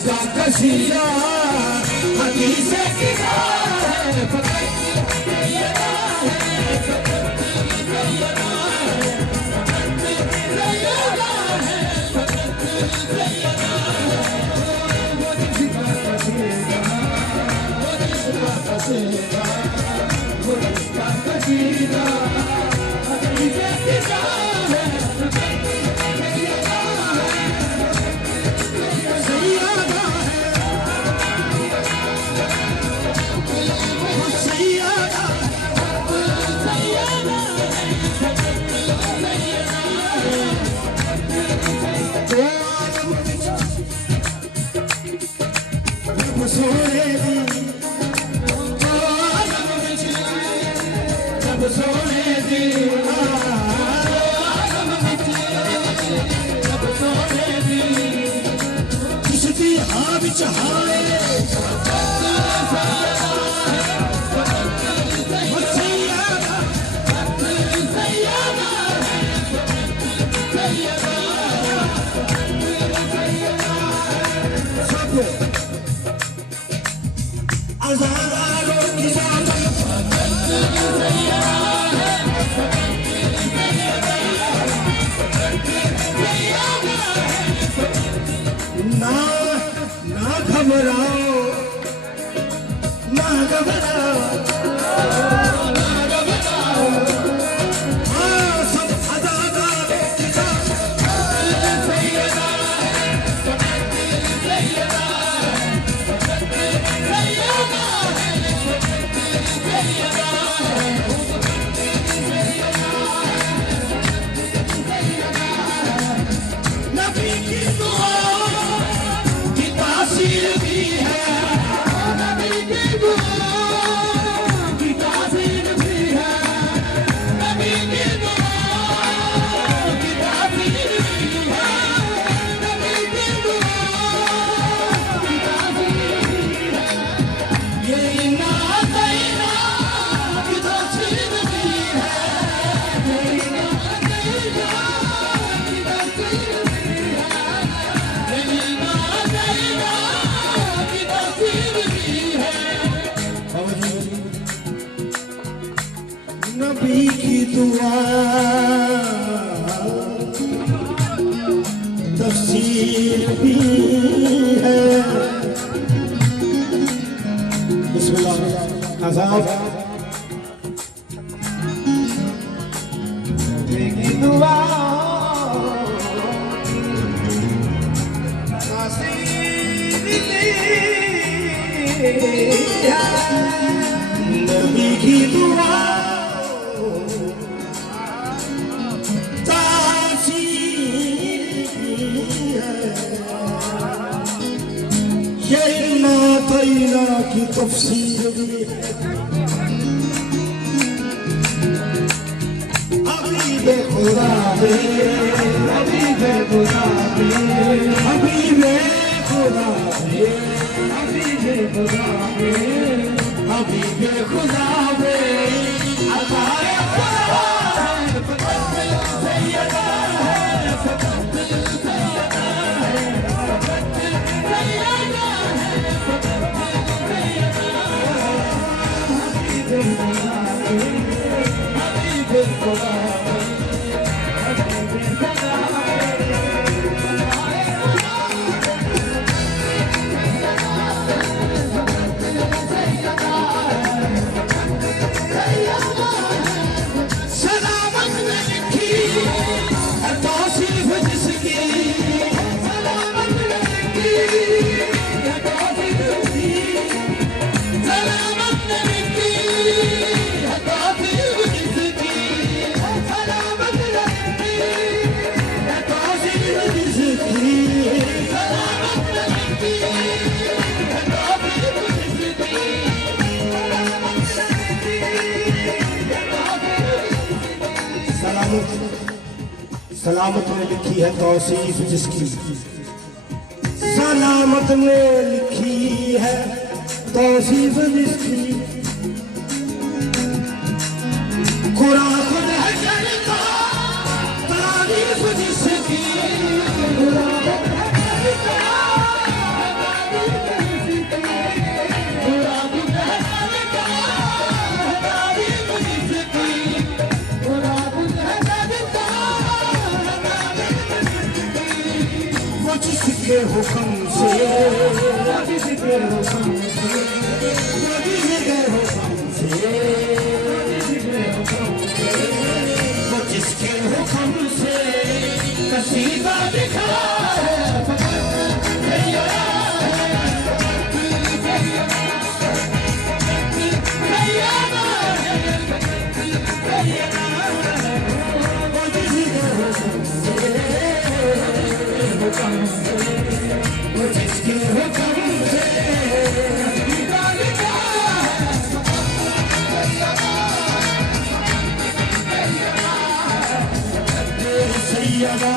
इसका कसीदा हदीस किदा है फकत सैयदा है फकत सैयदा है फकत सैयदा है फकत सैयदा वो इसका कसीदा वो इसका कसीदा वो इसका कसीदा हदीस किदा है फकत नबी की दुआ तफसीर भी है। बिस्मिल्लाह आज़ाद नबी की दुआ तफसीर भी है। नबी की दुआ की तफसीर भी है। हबीब खुदा दे हबीब खुदा दे हबीब खुदा दे हबीब खुदा दे हबीब खुदा दे अताए खुदा है फकत सैयदा है फकत सैयदा है फकत सैयदा है फकत सलामत ने लिखी है तौसीफ जिसकी, सलामत ने लिखी है तौसीफ जिसकी, कुरान खुद है का तारीफ जिसकी, कुरान खुद है के हुक्म से, मोदी जी के हुक्म से, मोदी जी के हुक्म से, मोदी जी के हुक्म से, वो जिसके हुक्म से कसीदा दिखा है सैयदा